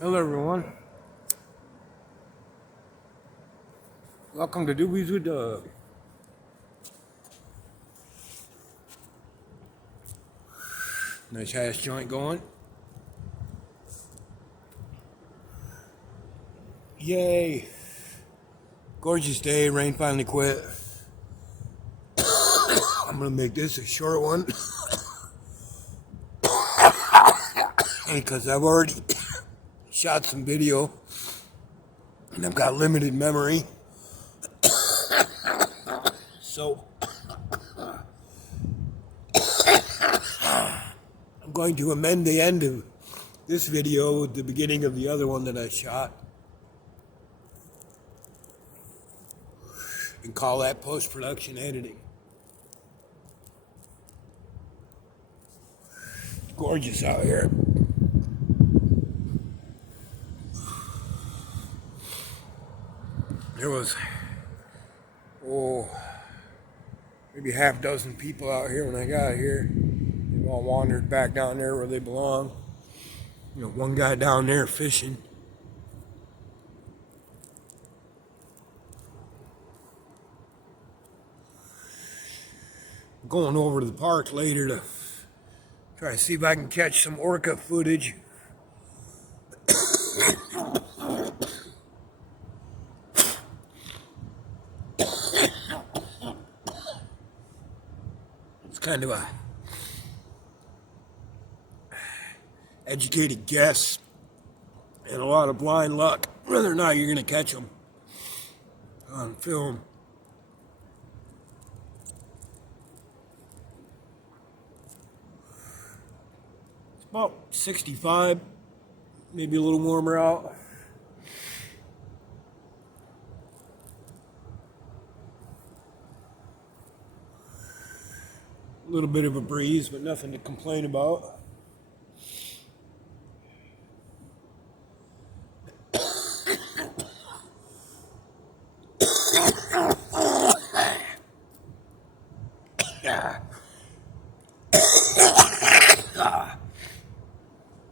Hello everyone, welcome to Doobies with Doug. Nice hash joint going. Yay! Gorgeous day, rain finally quit. I'm gonna make this a short one because I've already shot some video and I've got limited memory. So I'm going to amend the end of this video with the beginning of the other one that I shot and call that post-production editing. Gorgeous out here. There was, maybe half dozen people out here when I got here. They all wandered back down there where they belong. You know, one guy down there fishing. I'm going over to the park later to try to see if I can catch some orca footage. It's kind of a educated guess and a lot of blind luck whether or not you're going to catch them on film. It's about 65, maybe a little warmer out. A little bit of a breeze, but nothing to complain about.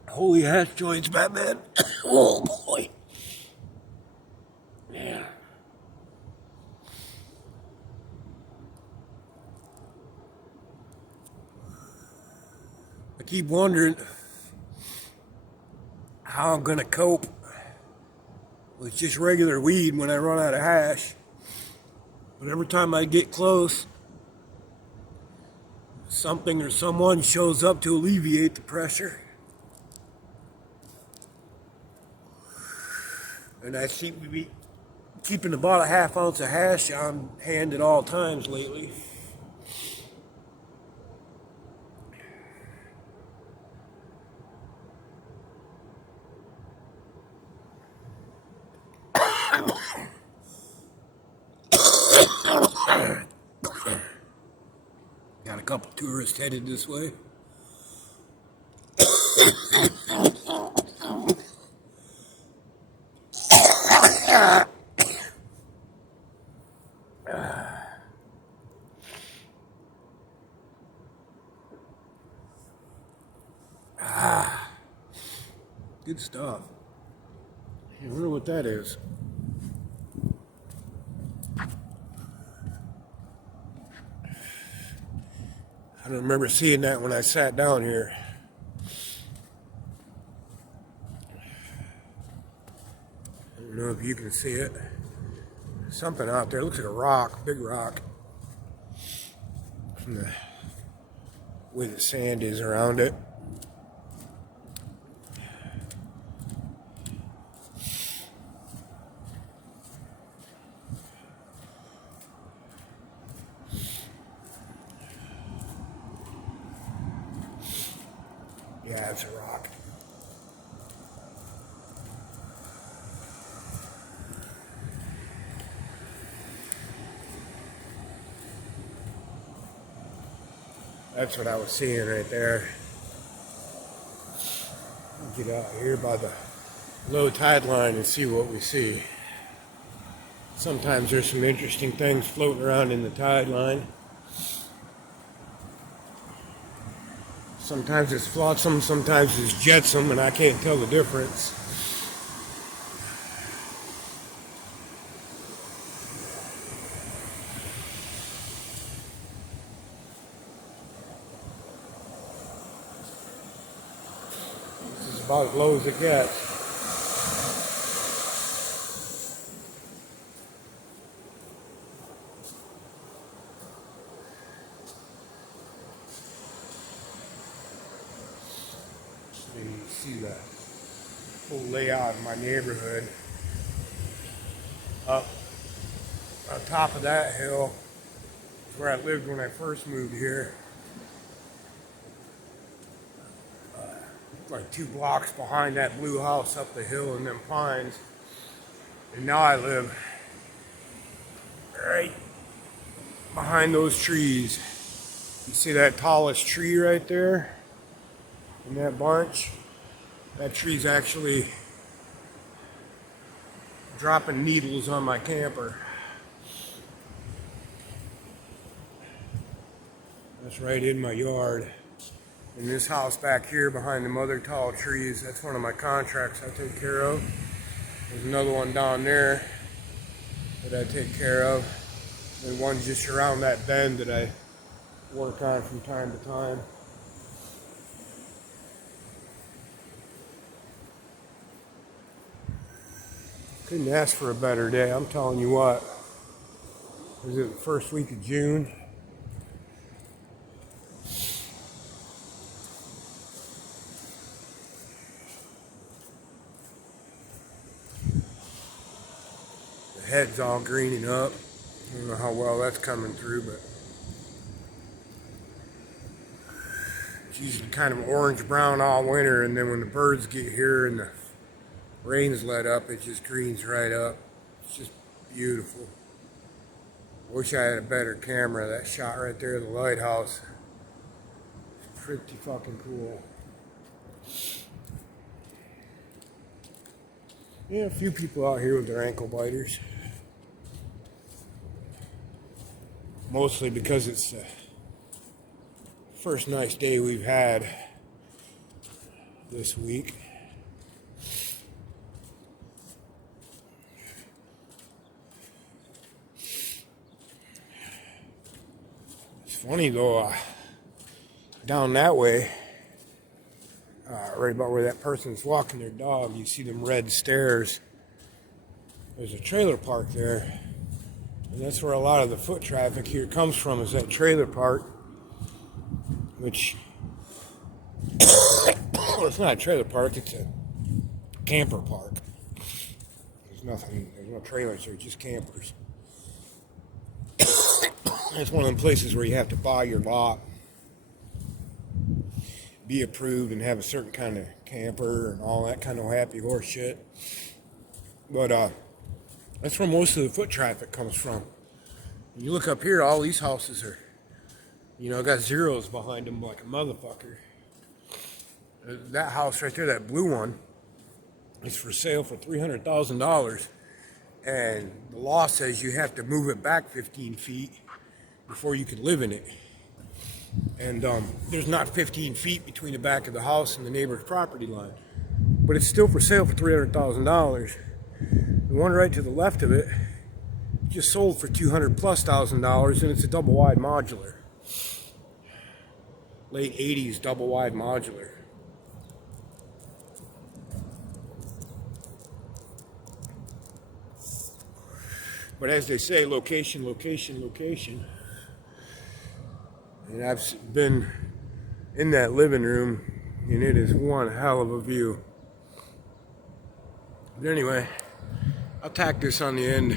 Holy hash joints, Batman. Oh boy. Yeah. I keep wondering how I'm gonna cope with just regular weed when I run out of hash. But every time I get close, something or someone shows up to alleviate the pressure. And I seem to be keeping about a half ounce of hash on hand at all times lately. Got a couple tourists headed this way. Good stuff. I wonder what that is. I don't remember seeing that when I sat down here. I don't know if you can see it. Something out there. It looks like a rock, big rock. From the way the sand is around it. Yeah, it's a rock. That's what I was seeing right there. Get out here by the low tide line and see what we see. Sometimes there's some interesting things floating around in the tide line. Sometimes it's flotsam, sometimes it's jetsam, and I can't tell the difference. about as low as it gets. And you see the whole layout of my neighborhood. Up on top of that hill is where I lived when I first moved here. Like 2 blocks behind that blue house up the hill in them pines. And now I live right behind those trees. You see that tallest tree right there in that bunch? That tree's actually dropping needles on my camper. That's right in my yard. And this house back here behind them other tall trees, that's one of my contracts I take care of. There's another one down there that I take care of. And one just around that bend that I work on from time to time. Couldn't ask for a better day, I'm telling you what. Was it the first week of June? The head's all greening up. I don't know how well that's coming through, but it's usually kind of orange-brown all winter, and then when the birds get here and the rain's let up, it just greens right up. It's just beautiful. I wish I had a better camera. That shot right there of the lighthouse is pretty fucking cool. Yeah, a few people out here with their ankle biters. Mostly because it's the first nice day we've had this week. It's funny though, down that way, right about where that person's walking their dog, you see them red stairs. There's a trailer park there. And that's where a lot of the foot traffic here comes from, is that trailer park, which, well, it's not a trailer park, it's a camper park. There's no trailers there, just campers. It's one of them places where you have to buy your lot, be approved, and have a certain kind of camper and all that kind of happy horse shit. But that's where most of the foot traffic comes from. You look up here, all these houses are, got zeros behind them like a motherfucker. That house right there, that blue one, is for sale for $300,000. And the law says you have to move it back 15 feet before you can live in it. And there's not 15 feet between the back of the house and the neighbor's property line. But it's still for sale for $300,000. The one right to the left of it just sold for $200,000+, and it's a double wide modular. Late 80s double wide modular. But as they say, location, location, location. And I've been in that living room, and it is one hell of a view. But anyway, I'll tack this on the end,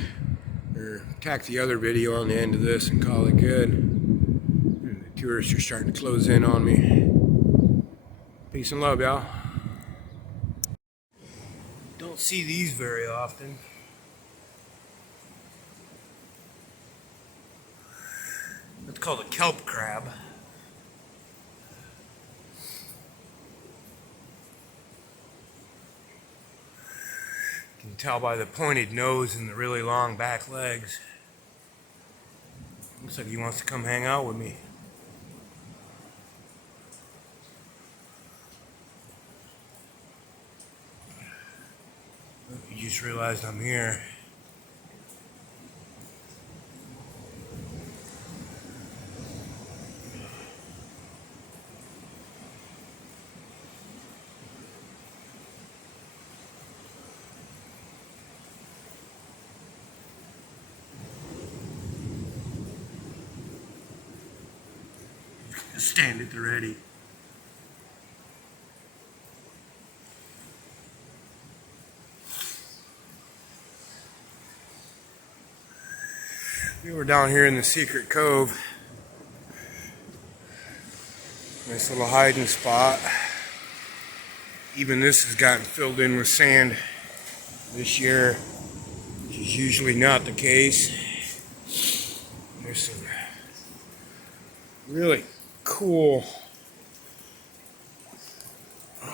or tack the other video on the end of this and call it good. And the tourists are starting to close in on me. Peace and love, y'all. Don't see these very often. It's called a kelp crab. You can tell by the pointed nose and the really long back legs. Looks like he wants to come hang out with me. You just realized I'm here. Just stand at the ready. We were down here in the secret cove. Nice little hiding spot. Even this has gotten filled in with sand this year, which is usually not the case. There's some really cool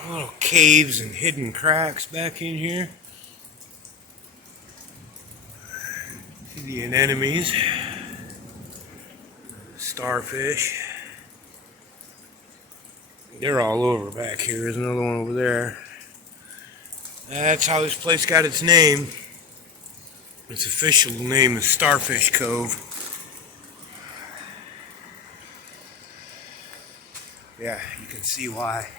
little caves and hidden cracks back in here. See the anemones, starfish. They're all over back here. There's another one over there. That's how this place got its name. Its official name is Starfish Cove. Yeah, you can see why.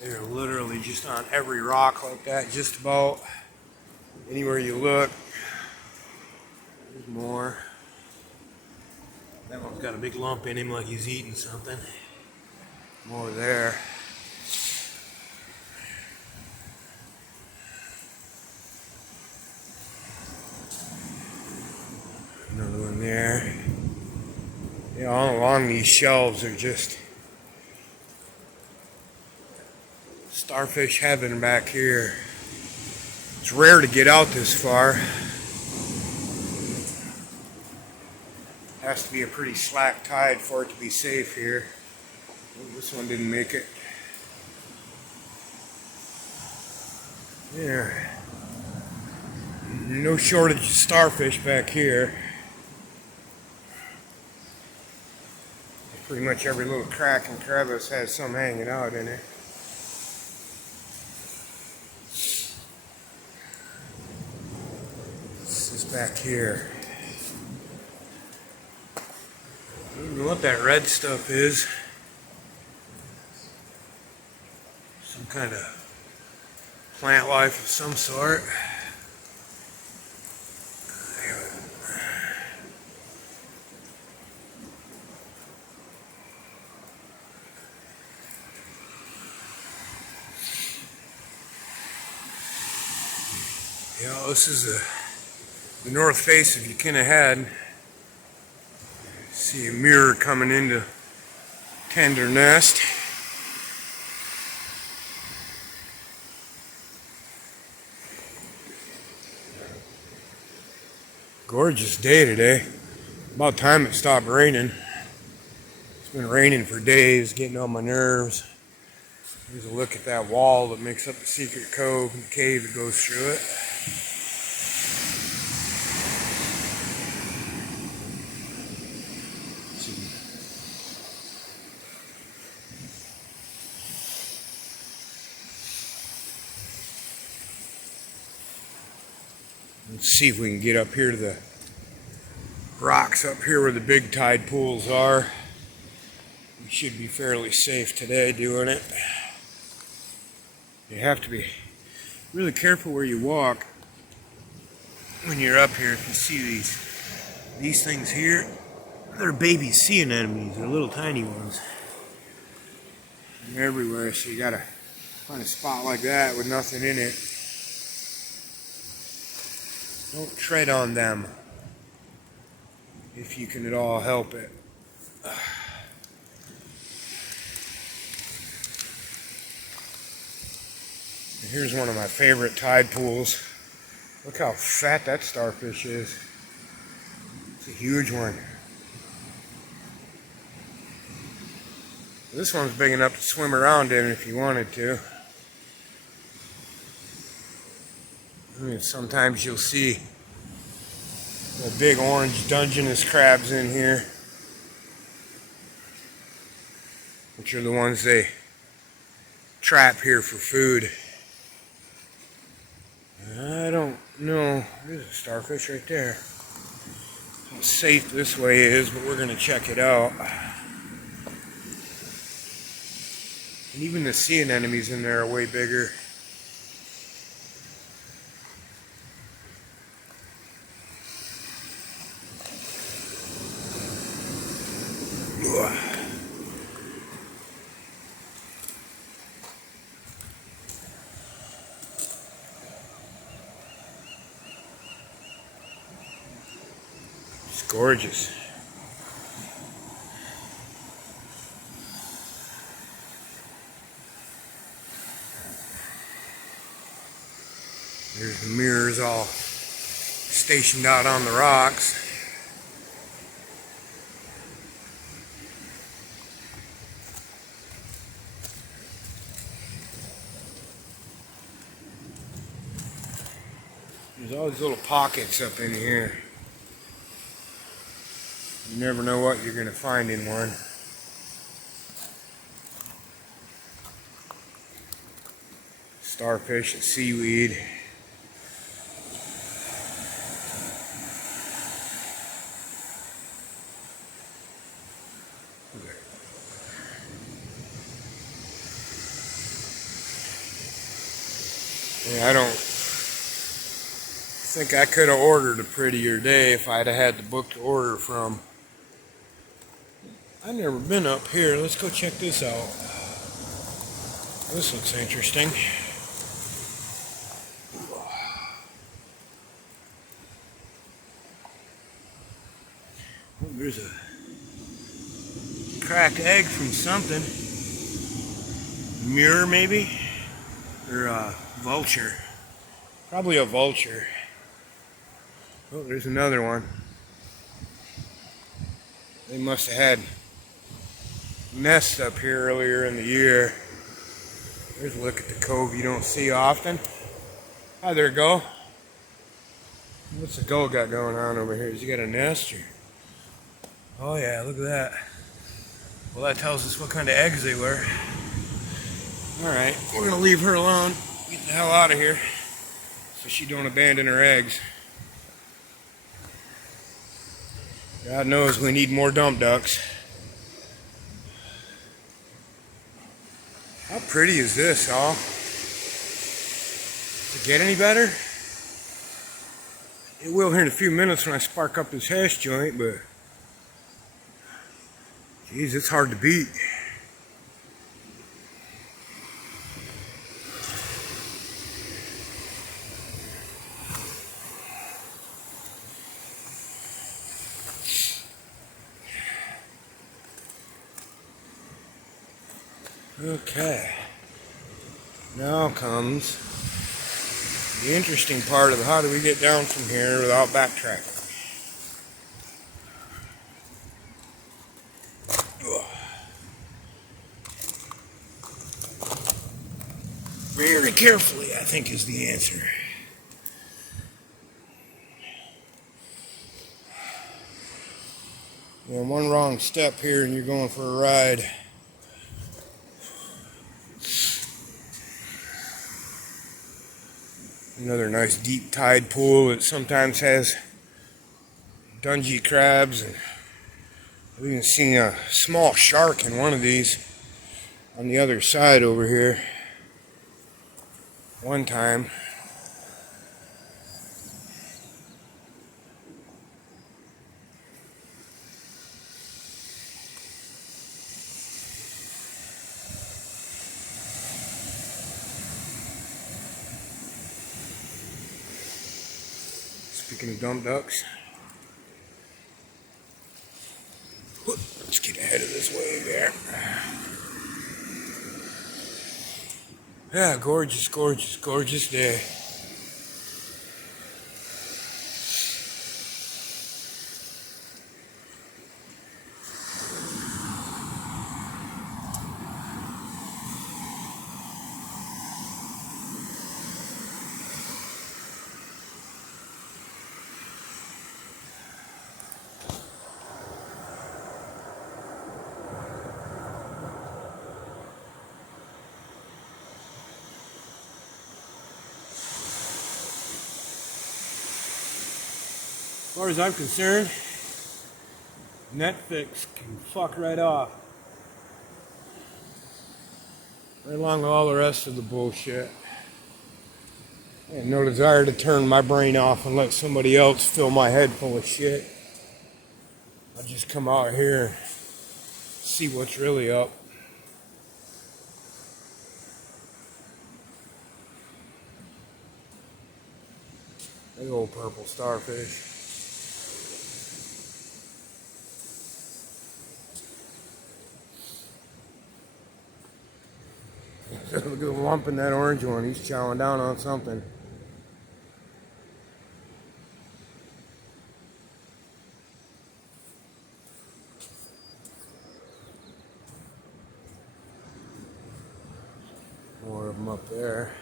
They're literally just on every rock like that, just about anywhere you look. There's more. That one's got a big lump in him like he's eating something. More there. Another one there. Yeah, all along these shelves are just starfish heaven back here. It's rare to get out this far. Has to be a pretty slack tide for it to be safe here. Oh, this one didn't make it. Yeah. No shortage of starfish back here. Pretty much every little crack and crevice has some hanging out in it. This is back here. I don't know what that red stuff is. Some kind of plant life of some sort. Yeah, this is the north face of Ukinna Head. See a mirror coming into Tender Nest. Gorgeous day today. About time it stopped raining. It's been raining for days, getting on my nerves. Here's a look at that wall that makes up the secret cove and the cave that goes through it. Let's see if we can get up here to the rocks up here where the big tide pools are. We should be fairly safe today doing it. You have to be really careful where you walk when you're up here. If you see these things here, they're baby sea anemones. They're little tiny ones. They're everywhere, so you gotta find a spot like that with nothing in it. Don't tread on them if you can at all help it. And here's one of my favorite tide pools. Look how fat that starfish is. It's a huge one. This one's big enough to swim around in if you wanted to. I mean, sometimes you'll see the big orange Dungeness crabs in here, which are the ones they trap here for food. I don't know. There's a starfish right there. How safe this way is, but we're going to check it out. And even the sea anemones in there are way bigger. Gorgeous. There's the mirrors all stationed out on the rocks. There's all these little pockets up in here. You never know what you're going to find in one. Starfish and seaweed. Yeah, I don't think I could have ordered a prettier day if I'd have had the book to order from. I've never been up here. Let's go check this out. This looks interesting. Oh, there's a cracked egg from something. Mirror, maybe? Or a vulture. Probably a vulture. Oh, there's another one. They must have had nests up here earlier in the year. There's a look at the cove you don't see often. Hi there, gull. What's the gull got going on over here? Has he got a nest? Or... Oh yeah, look at that. Well, that tells us what kind of eggs they were. Alright, we're gonna leave her alone. Get the hell out of here so she don't abandon her eggs. God knows we need more dump ducks. How pretty is this, y'all? Does it get any better? It will here in a few minutes when I spark up this hash joint, but geez, it's hard to beat. Okay, now comes the interesting part of how do we get down from here without backtracking. Very carefully, I think, is the answer. Yeah, one wrong step here and you're going for a ride. Another nice deep tide pool that sometimes has dungy crabs, and I've even seen a small shark in one of these on the other side over here one time. Speaking of dump ducks, let's get ahead of this wave there. Yeah, gorgeous, gorgeous, gorgeous day. As far as I'm concerned, Netflix can fuck right off. Right along with all the rest of the bullshit. I have no desire to turn my brain off and let somebody else fill my head full of shit. I'll just come out here and see what's really up. Big old purple starfish. Look at the lump in that orange one. He's chowing down on something. More of them up there.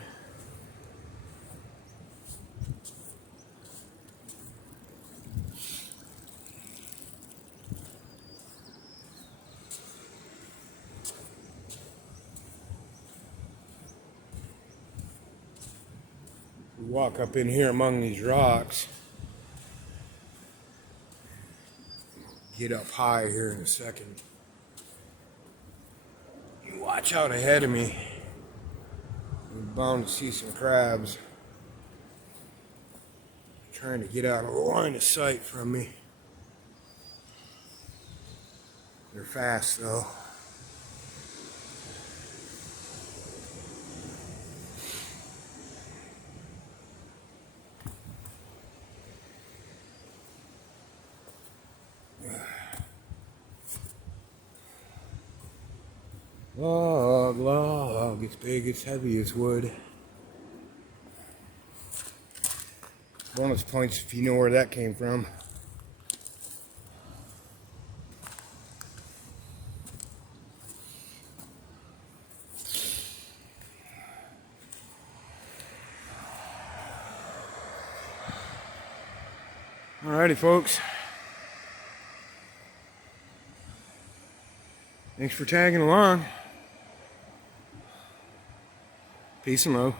We walk up in here among these rocks. Get up high here in a second. You watch out ahead of me. You're bound to see some crabs trying to get out of the line of sight from me. They're fast though. Log, log, it's big, it's heavy, it's wood. Bonus points if you know where that came from. Alrighty, folks. Thanks for tagging along. Peace and love.